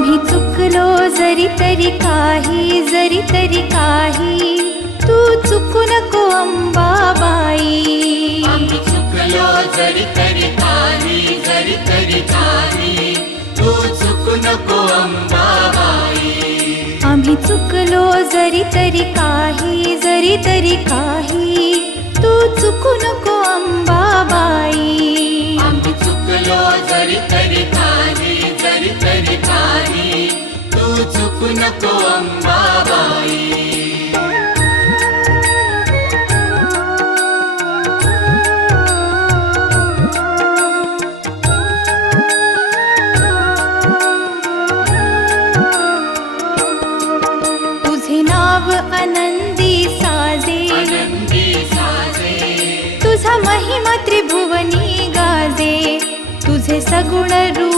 आम्ही चुकलो जरी तरी काही, जरी तरी काही, तू चुकू नको अंबाबाई. आम्ही चुकलो जरी तरी काही, जरी तरी काही, तू चुकू नको अंबाबाई. आम्ही चुकलो जरी तरी काही, जरी तरी काही, तू चुकू नको अंबाबाई. आम्ही चुकलो जरी तरी काही, जरी तरी काही, तू चुकू नको अंबाबाई. तुझे नाव आनंदी साजे, आनंदी साजे, तुझा महिमा त्रिभुवनी गाजे. तुझे सगुण रूप